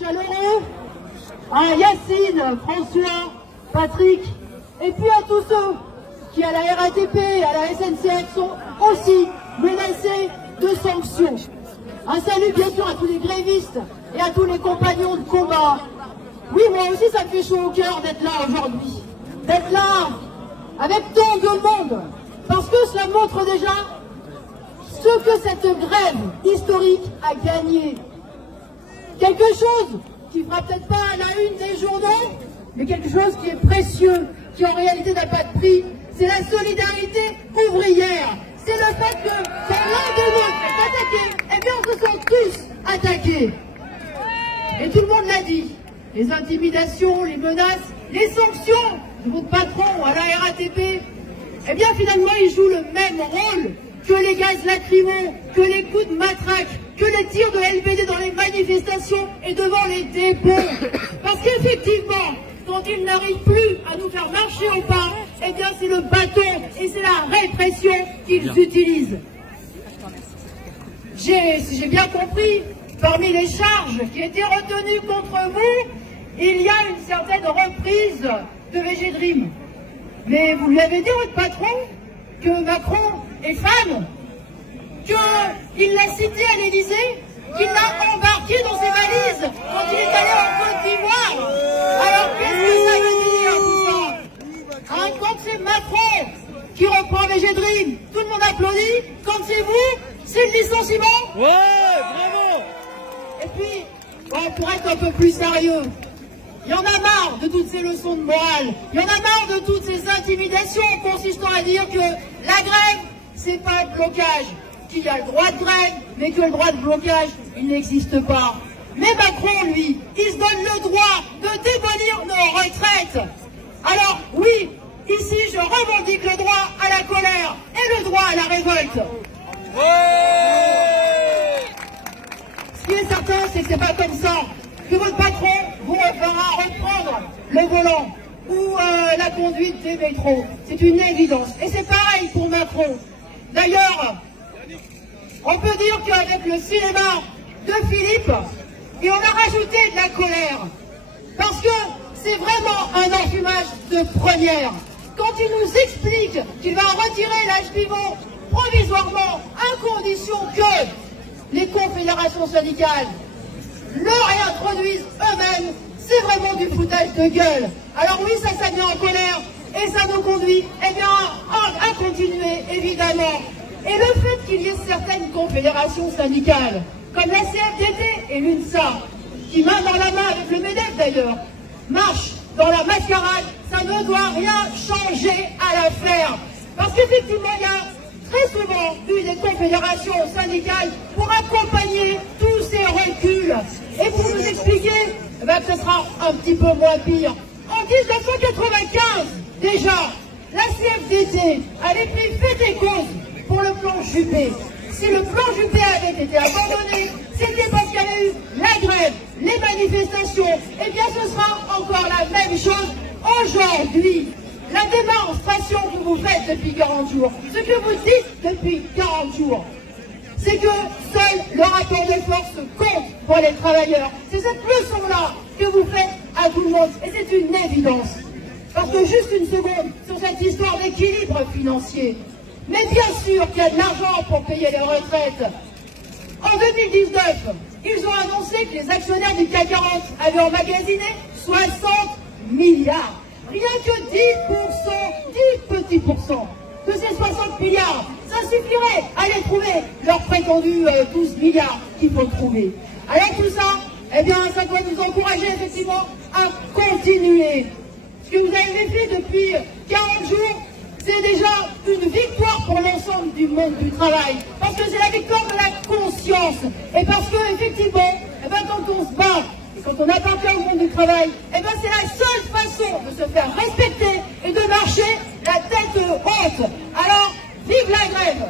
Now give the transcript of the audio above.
chaleureux à Yacine, François, Patrick, et puis à tous ceux qui à la RATP et à la SNCF sont aussi menacés de sanctions. Un salut bien sûr à tous les grévistes et à tous les compagnons de combat. Oui, moi aussi ça me fait chaud au cœur d'être là aujourd'hui, d'être là avec tant de monde, parce que cela montre déjà ce que cette grève historique a gagné. Quelque chose qui ne fera peut-être pas à la une des journaux, mais quelque chose qui est précieux, qui en réalité n'a pas de prix, c'est la solidarité ouvrière. C'est le fait que quand l'un de nous est attaqué, eh bien on se sent tous attaqués. Et tout le monde l'a dit, les intimidations, les menaces, les sanctions de votre patron à la RATP, eh bien finalement ils jouent le même rôle que les gaz lacrymaux, que les coups de matraque, que les tirs de LBD dans les manifestations et devant les dépôts. Parce qu'effectivement, quand ils n'arrivent plus à nous faire marcher au pas, eh bien c'est le bâton et c'est la répression qu'ils utilisent. Si j'ai bien compris, parmi les charges qui étaient retenues contre vous, il y a une certaine reprise de VG Dream. Mais vous lui avez dit, votre patron, que Macron est fan, qu'il l'a cité à l'Élysée, qu'il l'a embarqué dans ses valises quand il est allé en Côte d'Ivoire. Alors qu'est-ce que ça veut dire tout ça, hein? Quand c'est Macron qui reprend VG Dream, tout le monde applaudit. Quand c'est vous, c'est le licenciement. Ouais, bravo. Et puis, bon, pour être un peu plus sérieux, il y en a marre de toutes ces leçons de morale, il y en a marre de toutes ces intimidations consistant à dire que la grève, c'est pas un blocage, qu'il y a le droit de grève, mais que le droit de blocage, il n'existe pas. Mais Macron, lui, il se donne le droit de démolir nos retraites. Alors, oui, ici, je revendique le droit à la colère et le droit à la révolte. Ouais. Ce qui est certain, c'est que c'est pas comme ça que votre patron vous fera reprendre le volant ou la conduite des métros. C'est une évidence. Et c'est pareil pour Macron. D'ailleurs, on peut dire qu'avec le cinéma de Philippe, et on a rajouté de la colère. Parce que c'est vraiment un enfumage de première. Quand il nous explique qu'il va retirer l'âge pivot provisoirement, à condition que les confédérations syndicales le réintroduisent eux-mêmes, c'est vraiment du foutage de gueule. Alors oui, ça met en colère et ça nous conduit à continuer, évidemment. Et le fait qu'il y ait certaines confédérations syndicales, comme la CFDT et l'UNSA, qui main dans la main avec le MEDEF d'ailleurs, marchent dans la mascarade, ça ne doit rien changer à l'affaire. Parce qu'effectivement, il y a très souvent eu des confédérations syndicales pour accompagner tous ces reculs et pour nous expliquer que ce sera un petit peu moins pire. En 1995, déjà, la CFDT avait pris fait et cause pour le plan Juppé. Si le plan Juppé avait été abandonné, c'était parce qu'il y avait eu la grève, les manifestations, et bien ce sera encore la même chose aujourd'hui. La démonstration que vous faites depuis 40 jours, ce que vous dites depuis 40 jours, c'est que seul le rapport de force compte pour les travailleurs. C'est cette leçon-là que vous faites à tout le monde, et c'est une évidence. Parce que juste une seconde sur cette histoire d'équilibre financier. Mais bien sûr qu'il y a de l'argent pour payer les retraites. En 2019, ils ont annoncé que les actionnaires du CAC 40 avaient emmagasiné 60 milliards. Rien que 10%, 10 petits pourcents de ces 60 milliards, ça suffirait à aller trouver leurs prétendus 12 milliards qu'il faut trouver. Alors tout ça, eh bien, ça doit nous encourager effectivement à continuer. Ce que vous avez fait depuis 40 jours, c'est déjà une victoire pour l'ensemble du monde du travail. Parce que c'est la victoire de la conscience. Et parce que, effectivement, eh bien, quand on se bat, et quand on appartient au monde du travail, eh bien, c'est la seule façon de se faire respecter et de marcher la tête haute. Alors, vive la grève!